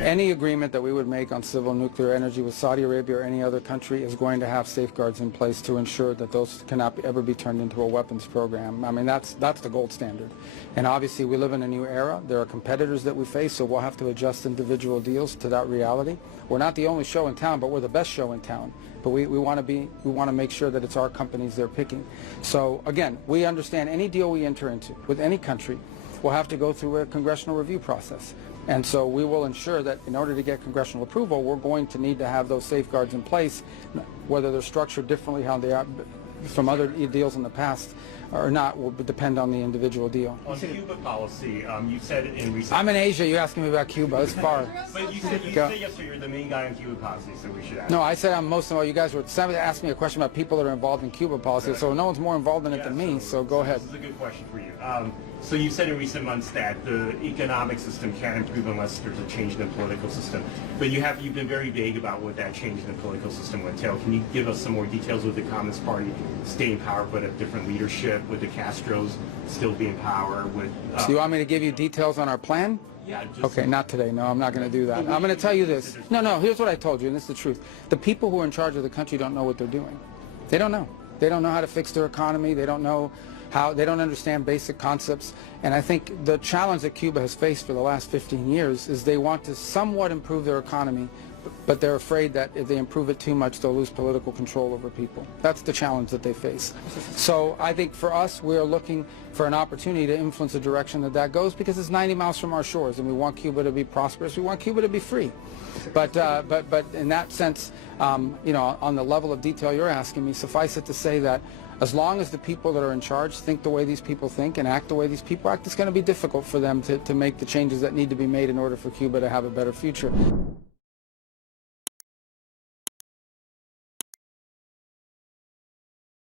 Any agreement that we would make on civil nuclear energy with Saudi Arabia or any other country is going to have safeguards in place to ensure that those cannot ever be turned into a weapons program. I mean, that's the gold standard. And obviously we live in a new era. There are competitors that we face, so we'll have to adjust individual deals to that reality. We're not the only show in town, but we're the best show in town. But we want to make sure that it's our companies they're picking. So again, we understand any deal we enter into with any country will have to go through a congressional review process. And so we will ensure that in order to get congressional approval, we're going to need to have those safeguards in place, whether they're structured differently how they are from other deals in the past or not will depend on the individual deal. On Cuba policy, you said in recent... I'm in Asia, you're asking me about Cuba, it's far. But you said yesterday you're the main guy on Cuba policy, so we should ask. No, I said I'm most of all, you guys were asking me a question about people that are involved in Cuba policy, so no one's more involved in it than me, so go ahead. This is a good question for you. So you said in recent months that the economic system can't improve unless there's a change in the political system. But you've been very vague about what that change in the political system would entail. Can you give us some more details? With the Communist Party staying in power but a different leadership, with the Castros still being in power? So you want me to give you details on our plan? Yeah. Okay, not today. No, I'm not going to do that. I'm going to tell you this. No, here's what I told you, and this is the truth. The people who are in charge of the country don't know what they're doing. They don't know. They don't know how to fix their economy. They don't know how, they don't understand basic concepts. And I think the challenge that Cuba has faced for the last 15 years is they want to somewhat improve their economy, but they're afraid that if they improve it too much, they'll lose political control over people. That's the challenge that they face. So I think for us, we're looking for an opportunity to influence the direction that goes, because it's 90 miles from our shores, and we want Cuba to be prosperous. We want Cuba to be free. But in that sense, you know, on the level of detail you're asking me, suffice it to say that as long as the people that are in charge think the way these people think and act the way these people act, it's going to be difficult for them to make the changes that need to be made in order for Cuba to have a better future.